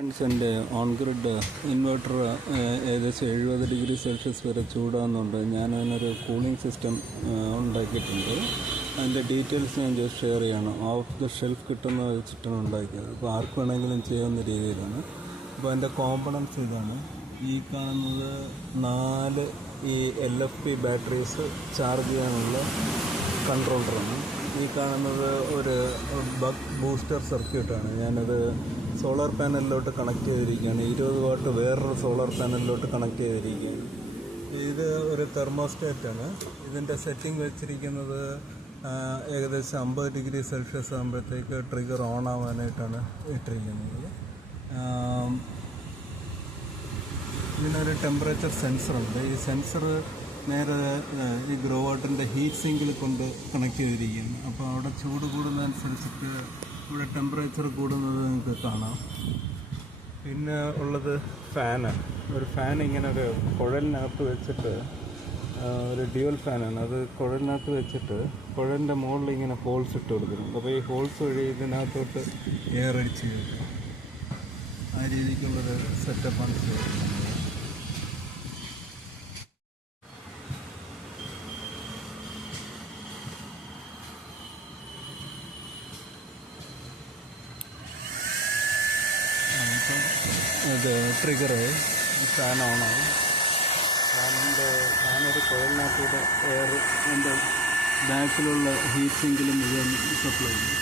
എൻ്റെ on grid inverter ഏകദേശം 70 degree Celsius വരെ ചൂടാകുന്നുണ്ട്. ഞാൻ അതിനൊരു കൂളിംഗ് സിസ്റ്റം ഉണ്ടാക്കിയിട്ടുണ്ട്. അതിൻ്റെ ഡീറ്റെയിൽസ് ഞാൻ ജസ്റ്റ് ഷെയർ ചെയ്യണം. ഓഫ് ദ ഷെൽഫ് കിട്ടുന്ന വെച്ചിട്ടാണ് ഉണ്ടാക്കിയത്. അപ്പോൾ ആർക്ക് വേണമെങ്കിലും ചെയ്യാവുന്ന രീതിയിലാണ്. അപ്പോൾ അതിൻ്റെ കോമ്പണൻസ് ഇതാണ്. ഈ കാണുന്നത് 4 ഈ LFP ബാറ്ററീസ് ചാർജ് ചെയ്യാനുള്ള കൺട്രോളറാണ്. ഈ കാണുന്നത് ഒരു ബക്ക് ബൂസ്റ്റർ സർക്യൂട്ടാണ്. ഞാനത് സോളാർ പാനലിലോട്ട് കണക്ട് ചെയ്തിരിക്കുകയാണ്. 20 വാട്ട് വേറൊരു സോളാർ പാനലിലോട്ട് കണക്ട് ചെയ്തിരിക്കുകയാണ്. ഇത് ഒരു തെർമോസ്റ്റാറ്റാണ്. ഇതിൻ്റെ സെറ്റിംഗ് വെച്ചിരിക്കുന്നത് ഏകദേശം 50 ഡിഗ്രി സെൽഷ്യസ് ആകുമ്പോഴത്തേക്ക് ട്രിഗർ ഓൺ ആവാനായിട്ടാണ് ഇട്ടിരിക്കുന്നത്. ഇതിനൊരു ടെമ്പറേച്ചർ സെൻസറുണ്ട്. ഈ സെൻസർ നേരെ ഈ ഗ്രോ വാട്ടറിൻ്റെ ഹീറ്റ് സിങ്കിൽ കൊണ്ട് കണക്ട് ചെയ്തിരിക്കുകയാണ്. അപ്പോൾ അവിടെ ചൂട് കൂടുന്നതനുസരിച്ചിട്ട് ഇവിടെ ടെമ്പറേച്ചർ കൂടുന്നത് നിങ്ങൾക്ക് കാണാം. പിന്നെ ഉള്ളത് ഫാനാണ്. ഒരു ഫാൻ ഇങ്ങനെ ഒരു കുഴലിനകത്ത് വെച്ചിട്ട്, ഒരു ഡ്യുവൽ ഫാനാണ്. അത് കുഴലിനകത്ത് വെച്ചിട്ട് കുഴലിൻ്റെ മുകളിൽ ഇങ്ങനെ ഹോൾസ് ഇട്ട് കൊടുക്കുന്നുണ്ട്. അപ്പോൾ ഈ ഹോൾസ് വഴി ഇതിനകത്തോട്ട് എയർ അടിച്ച് കയറ്റും. ആ രീതിക്കുള്ളൊരു സെറ്റപ്പാണ് ചെയ്തിരിക്കുന്നത്. ഇത് ട്രിഗറായി ഫാൻ ഓണാവും. ഫാനൊരു കുഴലിനകത്തൂടെ എയർ എൻ്റെ ബാക്കിലുള്ള ഹീറ്റ് സിങ്കിലും മുഴുവൻ സപ്ലൈ ചെയ്യും.